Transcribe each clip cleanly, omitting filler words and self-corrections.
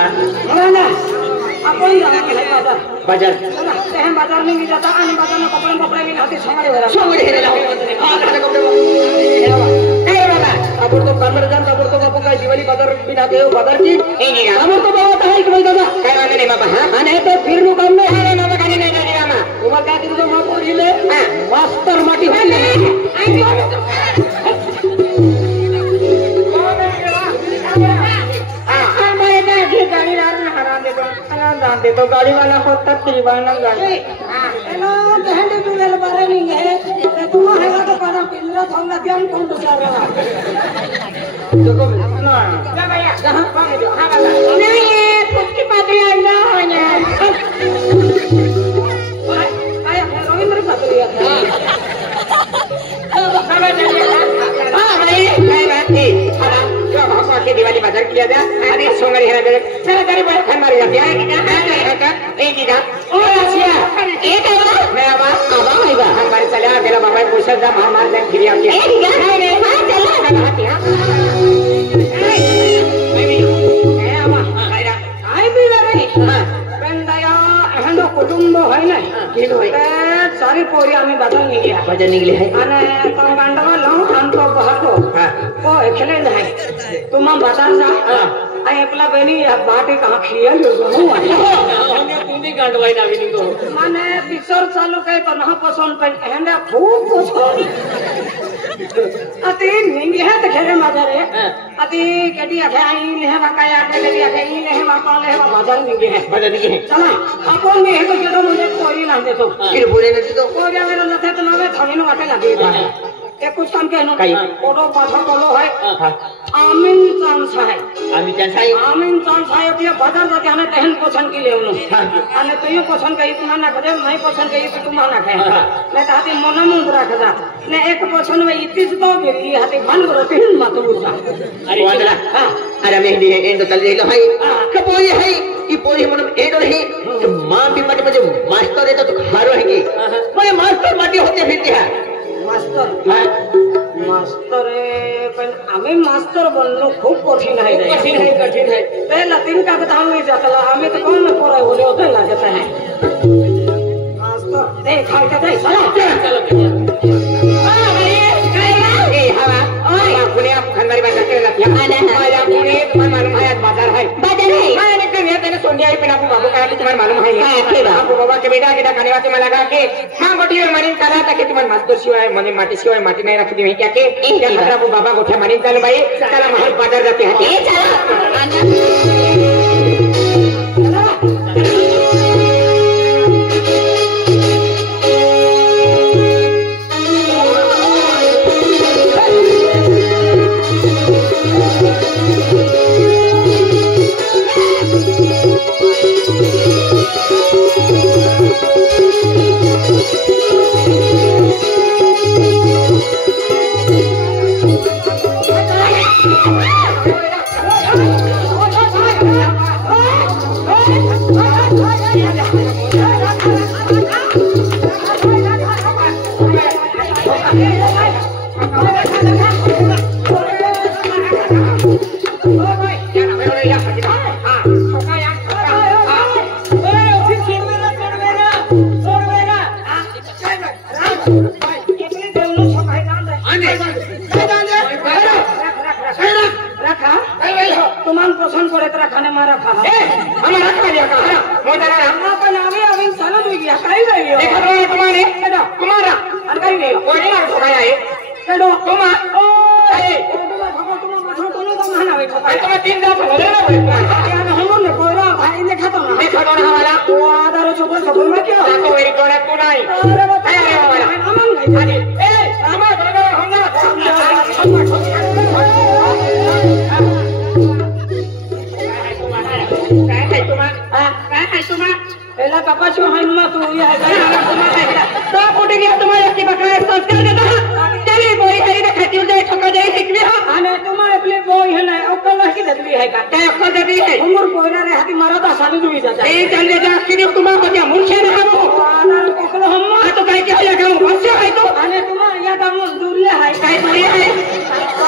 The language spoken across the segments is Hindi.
ना आपण जाना के बाजार बाजार ना ते बाजार में जाता आणि बाजार में कपड़े में हाथे संभाळे भरा सोंगडे हेला हां कपड़े ए बाबा आपण तो कांदर जान आपण तो बापू काय दिवाळी बाजार बिना देव बाजार की ए नाही आपण तो बाबा आहे की दादा काय वांदे नाही बाबा हां आणि तो फिरणू काम नाही आहे बाबा काही नाही नाही मामा तुम्हाला काय तुझं माप दिले मास्टर माटी जानते तो गाड़ी वाला होता तिरवाना गाड़ी हेलो कहने तू ले बारे नहीं है तुम हैगा तो पारा पिल्ला थोड़ा ध्यान कौन तो कर रहा देखो ना जा भैया कहां पानी दो हां वाला नहीं ये कुछ पादरी आना है आया रविंद्र पादरी आता बाबा चलिए हां भाई मैं बात थी जो भाषा के दिवाली बाजार किया जा अरे सोंगरी है ना चला गाड़ी पर खान मार जाती है एक ही ना ओ आसिया एक है मैं आवा आएगा हमारे चला मेरा बाबा पूछा जा मार दे फिर आके एक ही ना नहीं हां चला ना हां मैं भी ए आवा आइरा आई भी रे हां बंदाया हंदो कुटुंब है ना केलो है सारी पोरी आम्ही बाजार निघले आहे आणि तो गांडवा लावून आणतो बहतो ओ खेले आहे तुम्हा बाजार जा आई आपला बनी बाटे कहां खिया लो हमने तुम्ही गांडवाई नावी निघतो माने पिक्चर चालू काय तो ना पसंद पण हेंदा खूप पसंद अति निंगी है त खेरे बाजार है अति केडी आहे आई ले बाकाया केडी आहे ई ले बापा ले बाजार निंगी है चला आपण मी हे तो केडो म्हणजे कोरी ना देतो फिर बोले न तो कोरी मेरा लथे तो नवे थणीनो वाटे लागे एक कुछ काम कहनो फोटो पाछा बोलो है आमीन चांस है आमीन चांस है अपने बाजार जाते आने तहन पसंद की ले उनो आने तो यो पसंद कही तुम्हारा करे नहीं पसंद कही तो तुम्हारा खाए मैं ताती मोना मुंह रखा जा ने एक पसंद में इतिस तो बेरी हाथे भान करो तीन मातो बुझा अरे वादला अरे मेहंदी है एंड तल जेलो है कपोई है ई पोरी मन एडो नहीं मां भी मत मुझे मास्टर देता तो खारो है की मैं मास्टर माटी होते फिरते है मास्टर पण आम्ही मास्टर बनलो खूप कठीण आहे कठीण है पहला तीन का बताऊं नहीं जाता आम्ही तो कौन में पोरा बोले होते लागत है मास्टर ए खाई का दे चलो हां भाई ए हवा ओए पुणे आप खंडारी बाजार के लतिया आया पुणे तुम्हारा मालूम है बाजार है मैंने कहा तेरे सोनिया ही पिना बाबू का तुम्हारा मालूम है आपको बाबा के बेटा के खाने वाले में लगा के हां बटी और मरीन करा था कि तुम्हारा मास्टर शिवाय मने माटी शिवाय माटी नहीं रखती है क्या के क्या खतरा वो बाबा गोठा मरीन चलो भाई चला महल बाजार जाते हैं ए चलो तुमान पसंद करे तेरा खाने मारा खा हम रख लिया का मोदरा हम अपन आवे अभी साला हो गया काई रही हो देखो तुम्हारे तुम्हारा अनकाई नहीं कोई ना ठोकाया है केडो तुमा ओए तुमा मठो दोनों का माना है ठोकाया तुम तीन दांत हो ना भाई हम ने कोरा भाई ने खाता ना देखो ना हमारा वो आधार छोपड़ में क्या तो वेरी कोना को नहीं अरे बताया हमारा अमन नहीं खाली ए रामा दोनों हम ना एला पापा शो हनुमा तू ये है तो पुट गया तुम्हारे की बकरा संस्कार देता चली बोई हरी ने खाती जाए ठोका जाए सिकली हां आने तुम्हारे अपने बोई है ना ओकल की दतली है का क्या ओकल दतली है उमर कोइना रे हाथी मारा तो साली दुई जाता ए चल जा कि तुम को जा मूर्खे ना हम आना ओकल हम तो काई के होया गांव बच्चा है तो आने तुम या गांव दूरिया है काई दूरिया है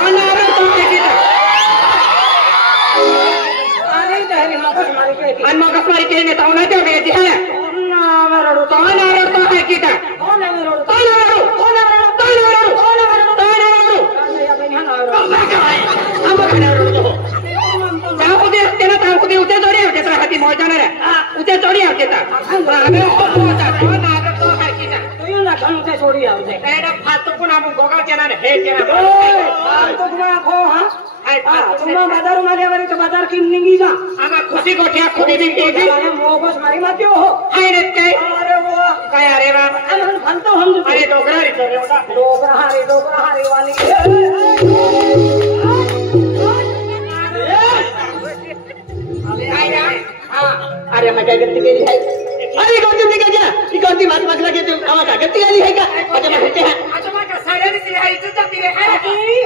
आना रे तो के अरे आणि मग कसं केली नाही ताऊ नाही तेवढे येते है तो है की त्या उद्या जोडी होते तर हाती मोळ जाणार आहे उद्या जोडी होते फालतू पण आपण गोगा केला हे बाजार माल्यावर बाजार की निघी जा खुशी गोठ्या खुदी मोगस मारी माती हो काय काय अरे वा म्हणतो हम अरे डोगरा हारे वाली अरे मैं क्या गलती केली है अरे कौन सी निकल गया ये कौन सी बात मसला के तुम आवा का गलती आली है क्या अच्छा मैं कहते हैं अच्छा मैं का सारे से है इज्जत जाती है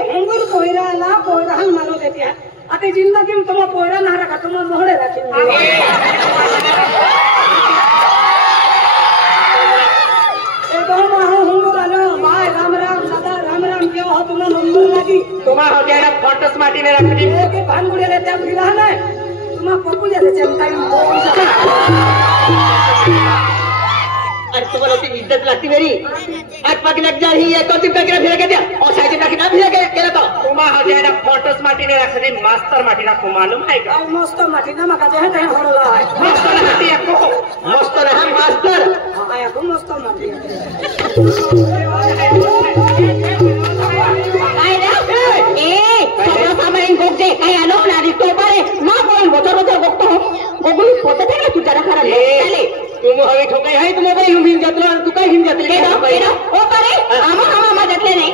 हुंगुर कोयराला कोयराल मानो देती है आता जिंदगी में तुम कोयरा ना रखा तुम मोहरे रखेंगे ए तो माहो हुंगुर आलो भाई राम राम सदा राम राम क्यों हो तुम नंबर लगी तुम हो गया फोटोस माटी में रख दी के भानगुड़े लेते अब फिरा है तुम पप्पू जैसे चलता अरे तुम्हाला ती इज्जत लागती मेरी आज पाकी लग जा रही है तो तुम क्या फिर के दिया और शायद पाकी ना फिर के केला तो तुम हो गया फोटोस माटी में रख दी मास्टर माटी ना को मालूम है क्या मास्टर माटी ना मका जे है होरला है मास्टर माटी को मास्टर है मास्टर आया को मास्टर माटी गोगजे काय आलो ना री तो बारे मा बोल बोतर गोगतो गोगुल पोते ना तू जरा खरा चले तुम हवे ठोकाई है तुम बाई हिम जातला तू काय हिम जातले ओ बारे आमा जातले नाही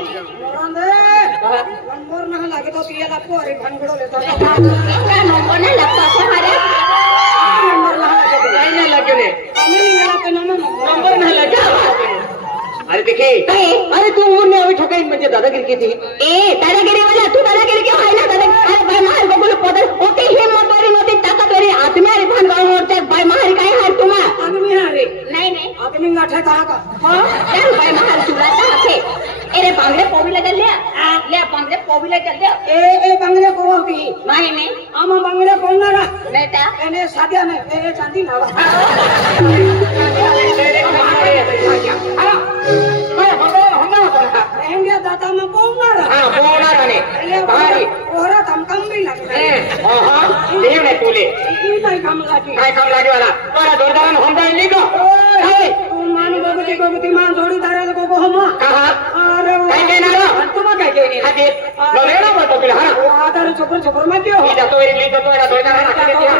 नंबर ना लागे तो पियाला पोरी भानगडो लेतो का नंबर नाही लागतो हमारे नंबर ना लागे नाही लागे रे नंबर नाही लागे अरे देखे अरे तू ने अभी ठोकाई म्हणजे दादागिरी की थी ए दादागिरी वाला तू दादागिरी क्यों है ना दादा अरे भाई मार बगुल पोदर ओती हिम्मत वाली नोती ताकत वाली आदमी अरे भान गाव मोर्चा भाई मार काय है तुम आदमी हारे नहीं आदमी गाठे का हां यार भाई मार चुराता है अरे बांगड़े पोवी लगा ले बांगड़े पोवी लगा ले ए बांगड़े को होती नहीं आमा बांगड़े कोणारा बेटा एने साध्या नाही ए चांदी लावा हेंगे दाता में पोवणार हां पोवणार ने भारी ओरा तमकम भी लागते हां देव ने तुले ई नाही काम लागी काय काम लागी वाला तोरा जोरदार हम जाई ली को तू मान गोगती मान जोडीदाराला गोगो हमा कहा अरे काय कहना तुम काय कहनी हाते लोरेना बोलतो तुला हां आधार छोकर मा क्यों ई जातो रे ली तो एडा जोरदार ना के दिया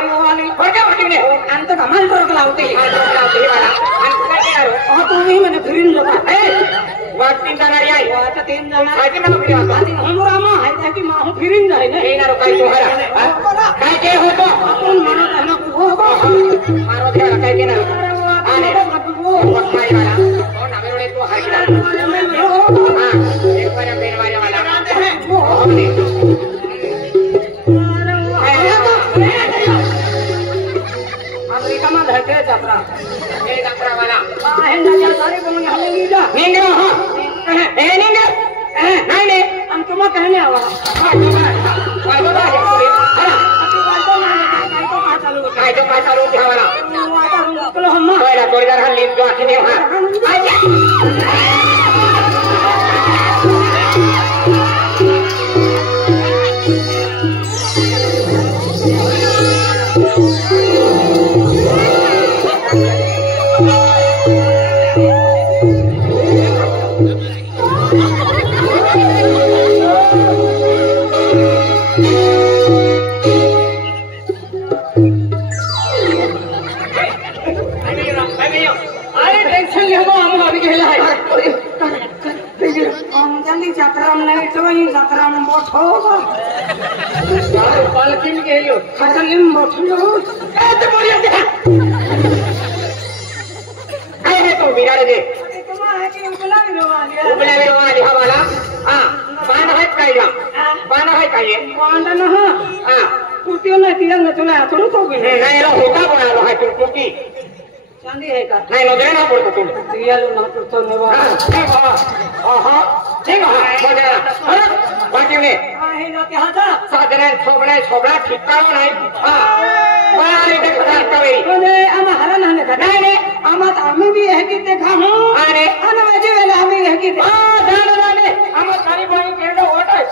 फरका वाटी ने अंत कमाल करक लावते लावते वाला आणि तू काय केणार तुम्ही म्हणे फिरून जाता वाटतीन जाणारी आहे आता तीन जण माहिती ना फिरी वाचा आणि हमरामा आहे की माहू फिरून जाय ना येणार काय तुम्हाला काय के होतो आपण म्हणत आहे ना हो मारो देला काय केणार आणि काय वाला कोण नामेरोडे तो हायला हां एक बार बेन मारे वाला हो ने अमेरिका में धरते जात्रा ए जात्रा वाला आहे ना या सारे बोलून हलेली जा निंगरो हां ए निंगर नाही हम तुम्हा कहने आवा काय बोला काय तो काय चालू ठेवाला आता मुकलो हम पहिला जोरदार हल्ली तो आखी देव हां जल्दी जात्रा में नहीं तो वही जात्रा में बैठो पालकी में गेलो खटली में बैठो ए तो बोलिए दे आए है तो बिगाड़ दे तुम्हारा है कि उबला भी वाली हवाला हां पाना है कायला पाना है काये पांडा ना हां कुटियो ना तिरंगा चला थोड़ा तो नहीं रो होता बनालो है तुम कुटी चांदी है का नहीं नो देना पड़ता तुम दिया लो ना तो नेवा ठीक बाबा हां ठीक है बजा अरे बाकी में आहे ना क्या था साधन छोबड़ा ठिकाना नहीं हां गावात आम्ही बी हे की देखा हूं अरे आणि माझी वेळा आम्ही हे की दाणे आम्हा सारी बाई केडो होतय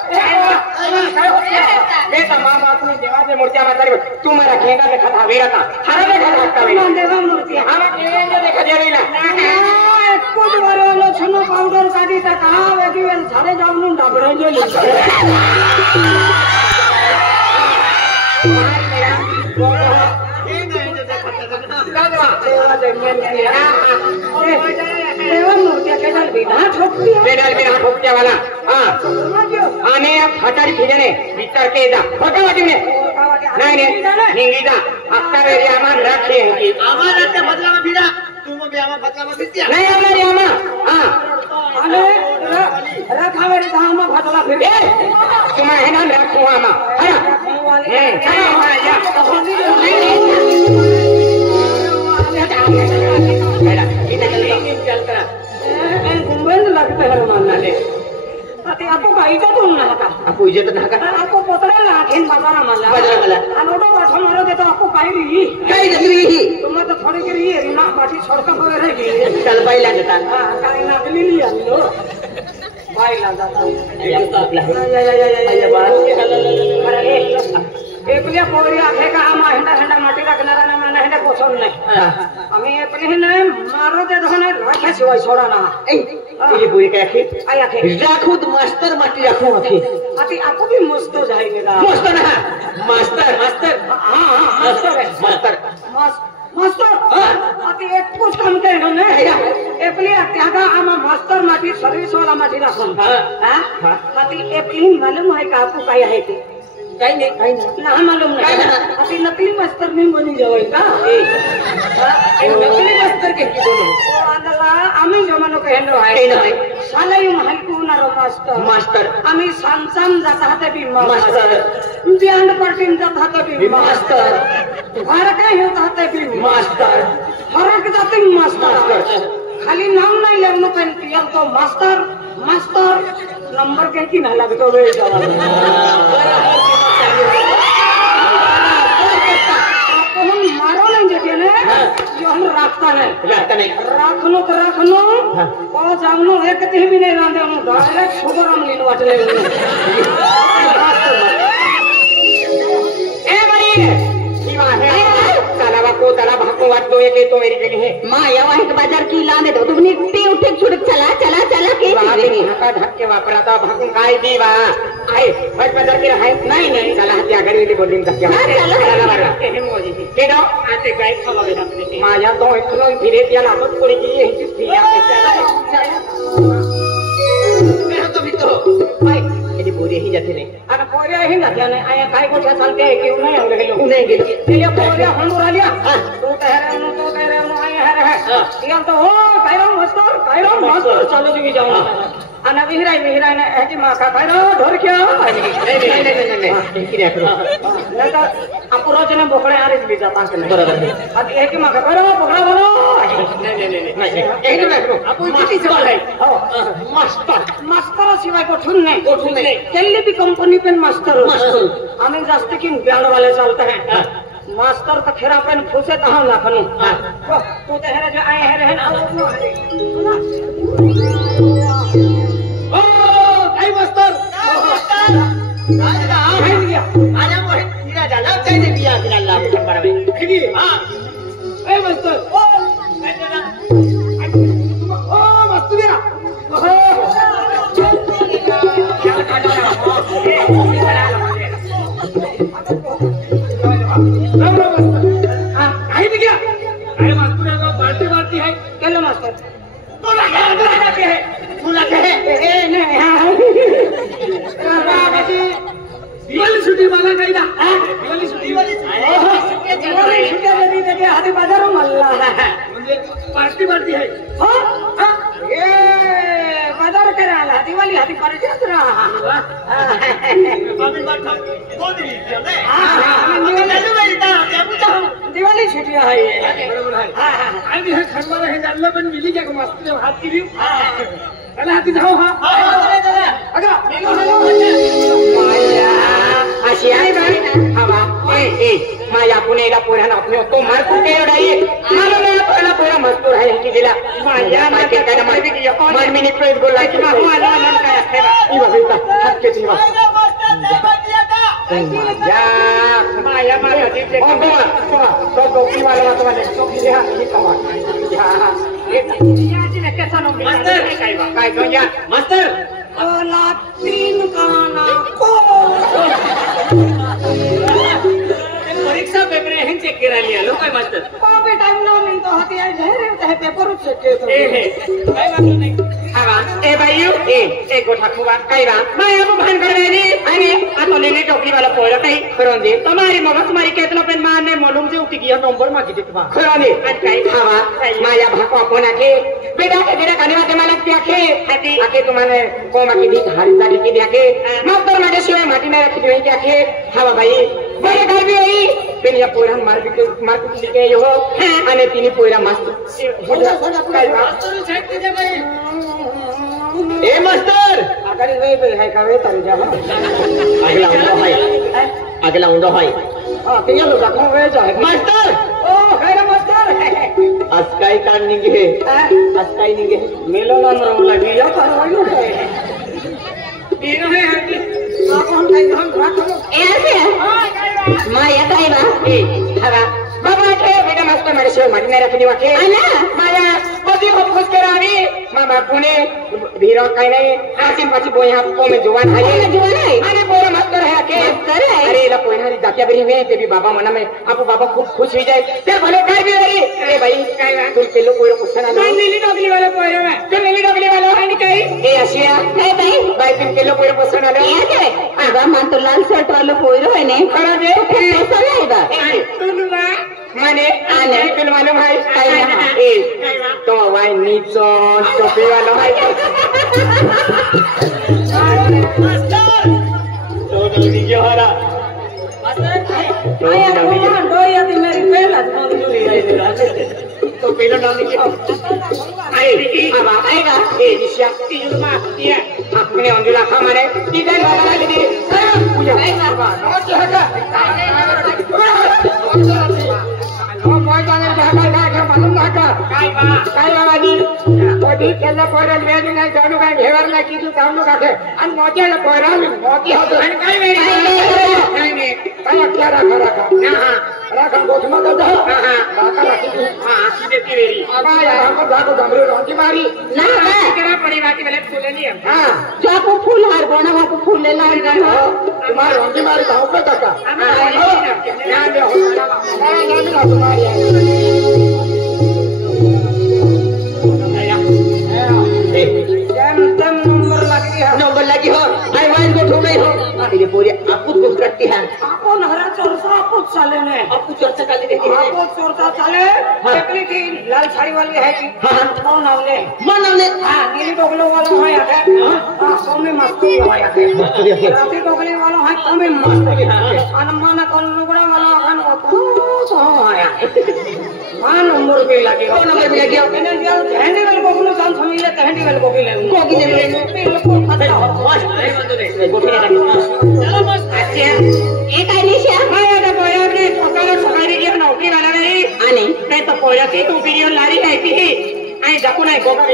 बेटा मामा तू देवाचे मूर्त्या मातारी तू मला खेंगा देखा था वेराता हरा देखा था वेरा देवा मूर्ती आम्हा केंगे देखा देवीला कुछ वालो छनो पाउडर काढी टाका वेगी वेळ झाडे जाऊन डाबरे गेली देवा मूर्ती केडल बिना ठोकत्या वाला आने फटाडी खिजने विचार के जा फटा वाटीने नाही हिंगी जा आता वेरी आम्हा राखे की आम्हा राखे बदला में फिरा तुम भी आम्हा बदला में फिरतिया नाही आम्हारी आम्हा आने रखावेरी धामा भातला फिर तुम्हा है ना राखू आम्हा गुंबन लगते है माननाले अति आपको गाईचा तोंड नका आपू इज्जत नका आपको पतरा लाखेन बाजारा मला आणि ओटो पाठो मारो देतो आपको काय नगरी तुम्हा तर थोडी करी ना पाठी छोडका वगैरे गेली चल बाईला देता काय नागलेली आणलो बाईला जाता एकल्या पोरिया आहे का आम्हा हेंडा हेंडा माटी टाकणारा ना मला हेंडा पोचवून नाही आम्ही एकले नाही मारो ते धोने राख्याशिवाय सोडा ना ये पूरी काय आखी आई आखे राखू मास्टर माटी राखू आखी अति आपको भी मस्त जाएगा मास्टर ना मास्टर हां मास्टर है मास्टर मास्टर अति एक कुछ काम करे ना एपली त्यागा आमा मास्टर माटी सर्विस वाला माटी राखून हां अति एपली मालूम है का आपको काय आहे ते काही नाही ना मालूम नाही अति नकली मास्टर में बनी जावे का नकली मास्टर के बोलो आंदला आम्ही जमानो कहलो आहे नाही सालाई माहिती होणार मास्टर आम्ही सांसाम जातात बी मास्टर बियांड पार्टीन जातात बी मास्टर फरक आहे होतात बी मास्टर फरक जाते मास्टर खाली नाम नाही लग्न पण पिया तो मास्टर नंबर के की ना लगतो वेळ आपण मारो नहीं देते ने जो हम राखता नहीं राखनो तो राखनो और जामनो एक ते भी नहीं रांदे हम डायरेक्ट शुगर हम लीन वाटले ए बरी सीमा है तालाबा को ताला भाको वाट दो ये तो मेरी गली है मां या वाहिक बाजार की लाने दो तुम्ही ते उठे छुडक चला के बाबी हाका धक्के वापराता भाकून काय दीवा आहे वाट बाजार के आहे नाही चला त्या घरी बोलिंग धक्के चला केडो आते काय खावा बेटा माझ्या तो इथलो फिरे त्या लागत पडी की ह्याची फिया मैं तो भी तो भाई एडी बोरी ही जाते नाही आता पोऱ्या ही ना त्याने आया काय गोठ्या चालते आहे की नाही गेलो नाही गेलो तेल्या पोऱ्या हंडू राहिल्या तो तहरे नो आया है तिया तो हो कायरो मास्टर चालू दिवी जाऊन आणि विहिराय ना ह्याची माका कायरो ढोरक्या नाही किती करू नाही तर अपुरोजने बोकडे आरेच बी जातात बरोबर आता ह्याची माका कायरो बोकडा बोलो नाही आपण माती सवाल आहे मास्टर शिवाय कोठून नाही केल्ली भी कंपनी पे मास्टर आम्ही जास्त की ब्यांड वाले चलते हैं मास्टर तो खेरा पेन फुसे तहां लाखनो तो तेरे जो आए हैं रहन ओ काय मास्टर काय ना आजा मोहे तिरा जाला चाहिए दिया फिर अल्लाह नंबर में खिदी हां ए मास्टर ओ मास्टर क्या पार्टी है केलो मास्टर दिवाळी सुट्टी मला काही ना दिवाळी सुट्टी हाती बाजार मला म्हणजे पार्टी आहे बाजार करायला दिवाळी हाती पार्टीच राहा दिवाळी सुट्टी आहे बरोबर आहे आणि हे खंडवाला हे जाणलं पण मिली का मस्त हात केली त्याला हाती जाऊ अशी आहे हवा माया पुणेला पोरान अपने तो मार कुटे उडाई मारो ने पहिला पोरा मजदूर आहे की दिला माया माके काय मार भी किया मार मी निकलो गोला की मा हुआ आला काय असते ई बाबा हात के जीवा माया माया दीप तो डोकी वाला तो ने तो की हा ही कमा या जी ने कैसा नो मास्टर काय गो या मास्टर ओला तीन काना को परीक्षा पेपर हैं चेक करा लिया लो काय मास्टर कॉपी टाइम लो नहीं तो हती आहे जहरे ते पेपर चेक के तो काय बात नाही आवा ए भाईयो ए गोठा खुवा काय बा माया को भान कर रे अरे आ तो लेने टोकरी वाला पोरा काय करों दे तुम्हारी मगज तुम्हारी केतला पेन माने मालूम जे उठी गया नंबर मागी दे बा खराने काय खावा माया भाको आपण आके बेटा के गिरा खाने वाले मालक ते आके हाती आके तुम्हारे को माकी दी हारी साडी की देके मातर माटे शिवाय माटी में रखी देई के आके खावा भाई बड़े घर भी आई पेन या पोरा मार कुछ के यो आने तीनी पोरा मस्त काय बा मास्टर साइड के दे भाई ए मास्टर आकडे वे पे है का वे तारी जा अगला उंडो है हां ते लो रखो वे जाए मास्टर ओ खैर मास्टर आज काय कान निघे आज काय निघे मेलो नाम रो लगी या पर होई है तीन है आपण काय हम राखो ए असे माया काय बा हवा बाबा के बेटा मास्टर मारे से माटी में रखनी वाके आला माया बदी हो खुश करावी मामा पुणे भीरो काय नाही आसिम पाची बोय हा को में जुवान है जुवान है अरे बोरा मास्टर है के मास्टर है अरे ला पोहनारी जात्या बरी में ते भी बाबा मना में आपको बाबा खूब खुश हो जाए ते भले काय भी रे अरे भाई काय तुम के लोग कोई क्वेश्चन आ नीली डोगली वाला पोरे में ते नीली डोगली वाला है नि काय ए आशिया काय भाई भाई तुम के लोग कोई क्वेश्चन आ ए असे आगा मान तो लाल शर्ट वाला पोरो है ने करा दे कैसा नहीं बा तुनु बा माने आने तुम मालूम है काय ना ए तो वाई नीचो टोपी वाला है मास्टर तो जल्दी क्यों हो रहा मास्टर आया को दो या ती मेरी पहला तो जुड़ी है तो पहले डालने की आई अब आएगा ए दिशा तीन मार दिया अपने अंजुला खा मारे इधर बाबा लगी दी पूजा और हटा ओ मोय जाने ढाका मालूम ढाका काय बाबा जी कोडी केला पोरल वेदी नाही जाणू काय घेवर नाही की तू कामू काके आणि मोठ्याला पोराल मोठी होतो आणि काय वेडी नाही काय क्या राखा राखा गोठमा का राखा राखी सीधे की वेरी बाबा यार हमको जाको डमरू रोटी मारी ना तेरा परिवार की गलत बोले नहीं हम जो आपको फूल हार बोना आपको फूल ले लाए तुम्हारे रोटी मारी तो पे काका ना दे हो ना तुम्हारी नंबर लगी हो आई वाइन को ठोक नहीं हो ये पूरी आपको कुछ करती है आपको नहरा चोरसा आपको चले ने आपको चर्चा कर लेती है आपको चोरसा चले देखली की लाल साड़ी वाली है की कौन हमने मन हमने हां नीली डोगलो वाला है आके हां कौन मस्त है आके राती डोगले वाला है कौन मस्त है अनमान कौन नुगड़ा वाला अन तो है मान नंबर पे लगे कौन नंबर पे लगे मैंने दिया कहने वाले को बोलो जान समझ ले कहने वाले को भी ले कोकी ने ले को खतरा हो चलो मस्त अच्छा ए काय निशा माया ना पोया ने छोटा सकाळी की नौकरी वाला नाही आणि नाही तो पोया की तू वीडियो लारी है की आई जाको नाही गोगा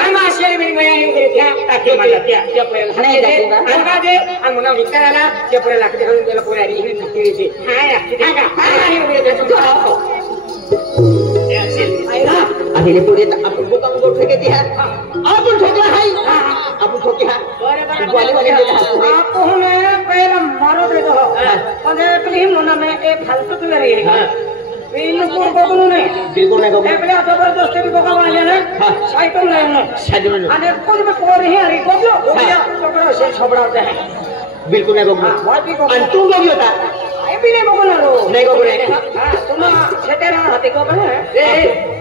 हम आशे मेरी माया ही करे क्या ताकि मजा क्या पोया नाही जाते अलगा दे आणि मुना विचाराला ते पोया लागते घालून गेला पोया री ही थकी रे हाय अभी पूरे अपन को कम गोठ के दिया अपन ठोकला है अपन ठोके है वाले वाले दे आपको हमें पहला मारो दे दो पदे फिल्म मुना में एक फालतू की रही है बिल्कुल कोगनु नहीं बिल्कुल नहीं गोगा पहले जबरदस्ती भी कोगा बना लेना साइकिल नहीं ना साइकिल अरे कुछ में कोर ही अरे कोगलो छोकरा से छोबड़ाते हैं बिल्कुल नहीं गोगा वाटी को अन तू गोगी होता आई भी नहीं कोगना रो नहीं गोगरे हां तुम सेटेरा हाथे कोगना ए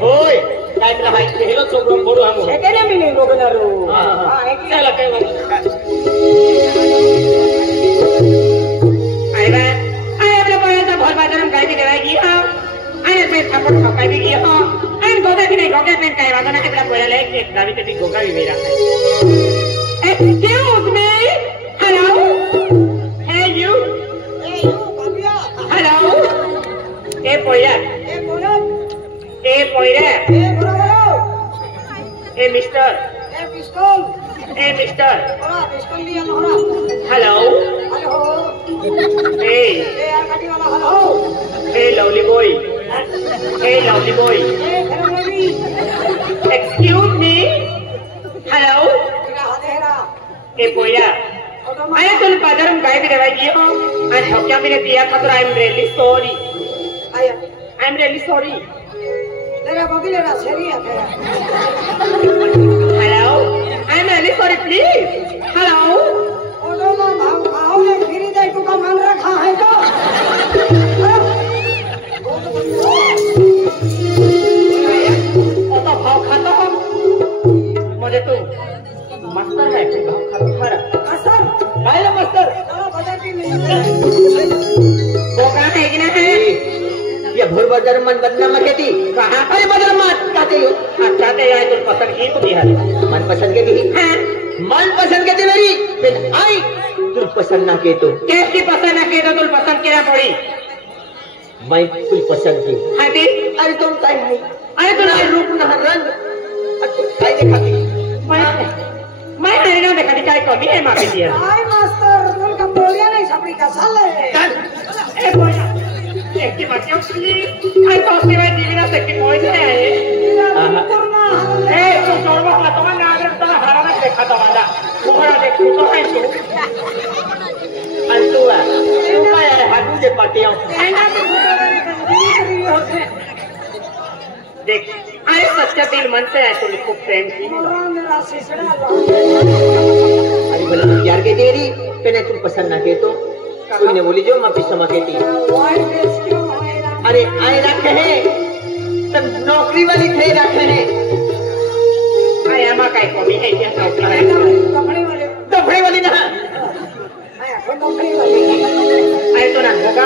ओए काय तेरा भाई हेलो छोकरो बोलो हम सेटेरा भी नहीं कोगना रो हां एक चल के आइबा आइ अपने बोले तो भर बाजार में गाय भी देवागी हां आने पे थप्पड़ ठोकाई भी की हां आइन गोगा की नहीं गोगा पेन काय वादा ना के बोला ले एक दावी ते गोगा भी मेरा है excuse me hello hey you ए यू कबिया हेलो ए मिस्टर ए पिस्तौल ए मिस्टर ओरा पिस्तौल लिया नोरा हेलो हेलो ए यार गाड़ी वाला हेलो ए लवली बॉय ए लवली बॉय ए खरमोली एक्सक्यूज मी हेलो तेरा हदेरा ए पोया अरे तुम बाजार में गाय भी दवाई दियो आज क्या मैंने दिया था तो आई एम रियली सॉरी आया आई एम रियली सॉरी तेरा बबिलेरा सेरिया तेरा hello I am really sorry please hello ओडो ना भाव खाओ ने फिरी दे तू का मन रखा है तो ओ तो भाव खाता हम मुझे तो मास्टर है भाव खाता हर असर आया मास्टर चलो बाजार की नहीं वो कहाँ है कि ना है ये भोर बाजार मन बदना मकेती कहाँ अरे बाजार मत कहते हो चाहते हैं तो पसंद की तो बिहार मन पसंद के दी हाँ मन पसंद के दी मेरी फिर आई तू पसंद ना के तो कैसी पसंद है तो तुम पसंद क्या पड़ी मैं कुल पसंद की हाँ दी अरे तुम काय है अरे तो ना रूप ना रंग अच्छा काय दिखाती मैं नहीं ना देखा दिखाई कमी है माफी दिया आई मास्टर तुम का बोलिया नहीं छपड़ी का साले ए बोला एक की बात क्यों आई तो सिवाय दीविना से की मोई है करना ए तू जोड़वा वाला तो मैं अगर तो हरा ना देखा तो वाला तुम्हारा देख तो है तू अंतुआ तू काय है हाथू जे पाटियों ऐना तो होते देख अरे सच्चा दिल मन से है तुम खूब प्रेम की मोरा मेरा सिसड़ा अरे बोले तो प्यार के तेरी पहले तू पसंद ना के तो कोई ने बोली जो मैं पिसमा के ती वाई देश क्यों आएगा अरे आए रखे हैं तब नौकरी वाली थे रखे हैं अरे अम्मा का कमी है क्या नौकरी है कपड़े वाले दफड़े वाली ना आया कपड़े वाले अरे तो ना होगा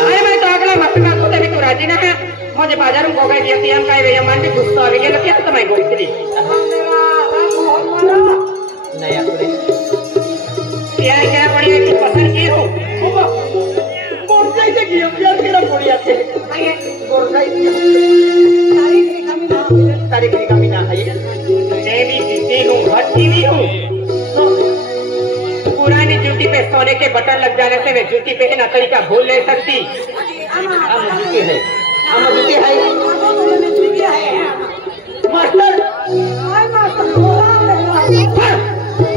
अरे मैं तो अगला मत का तो भी तू राजी ना है मुझे बाजार में होगा कि हम का ये मन में गुस्सा आ गया तो क्या तो मैं बोलती मेरा रंग बहुत मारा नया पूरे क्या बढ़िया की पसंद की हो बोरजाई से किया प्यार केरा बढ़िया थे बोरजाई तारीख की कमी ना है मैं भी जीती हूँ भटकी भी हूँ पुरानी जूती पे सोने के बटन लग जाने से मैं जूती पहनना तरीका भूल नहीं सकती हम जूते हैं हम जूते हैं मास्टर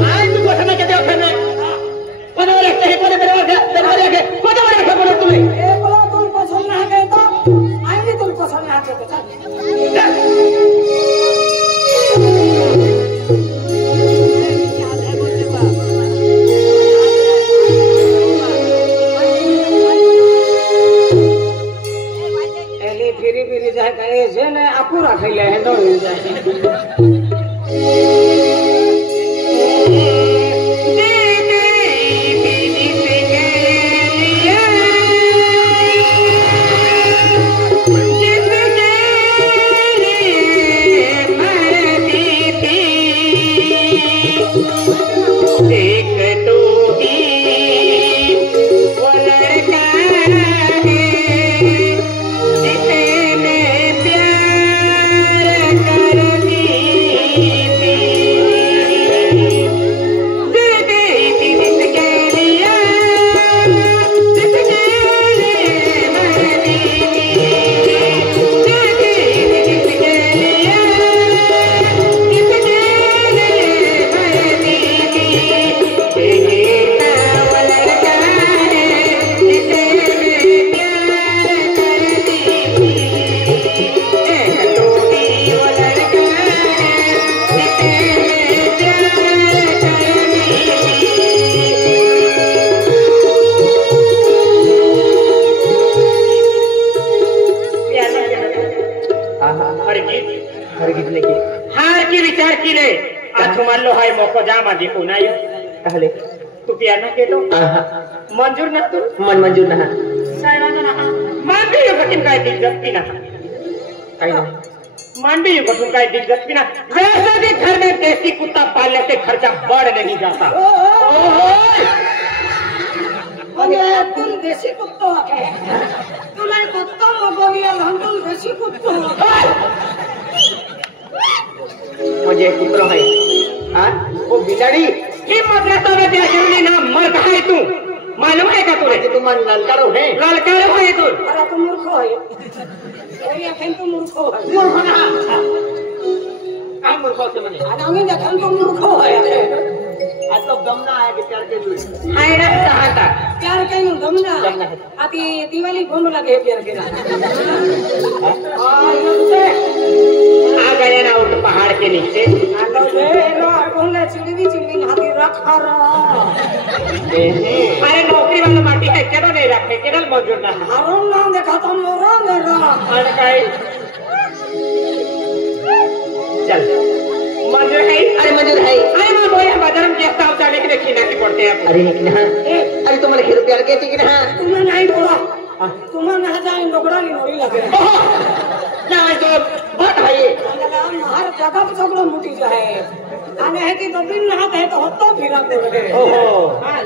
आज तू पसंद के दे फिर पता रखते हैं पता मेरे आगे पता रखा पड़ा तुम्हें फिरी जाए करे जे ने अपूरा खैले है नो माझी पुनाई कहले तू पियाना के तो मंजूर ना तू मन मंजूर ना सायवाना ना मान भी यो कठिन काय दिलचस्पी ना काय मान भी यो कठिन काय दिलचस्पी ना वैसे भी घर में देसी कुत्ता पालने से खर्चा बढ़ नहीं जाता अरे तुम देसी कुत्ता है तुम्हारे कुत्ता मगोलिया हम तुम देसी कुत्ता मुझे कुत्रो है हाँ वो बिलाड़ी ये मद्रासा में तेरा जरूरी नाम मर्द है तू मालूम है क्या तुझे तुम ललकारो है तू अरे तुम मूर्ख हो ये अखन तुम मूर्ख हो मूर्ख ना काय मूर्ख से मने आगामी देखन तुम मूर्ख हो आज तो दमना है कि प्यार के लिए हाय ना चाहता प्यार के दमना अति दिवाली घूम लगे प्यार के आ गए ना उस पहाड़ के नीचे आलो रे रो कोने चिड़वी हाथी रखा अरे नौकरी वाला माटी है केड़ा नहीं रखे केड़ा मौजूद ना हरों नाम देखा तो मोरा मेरा अरे काई चल मंजूर है अरे मां बोया बाजार में कैसा होता लेकिन देखी ना की पड़ते हैं अरे लेकिन हां अरे तुम मेरे रुपया के ठीक ना तुम्हें नहीं बोला तुम्हें ना जाए नोकरा नहीं नोरी लगे ना तो बात है ये हर जगह पे झगड़ा मुटी जाए आने है कि तो दिन नहाते है तो होता फिरा दे ओहो हां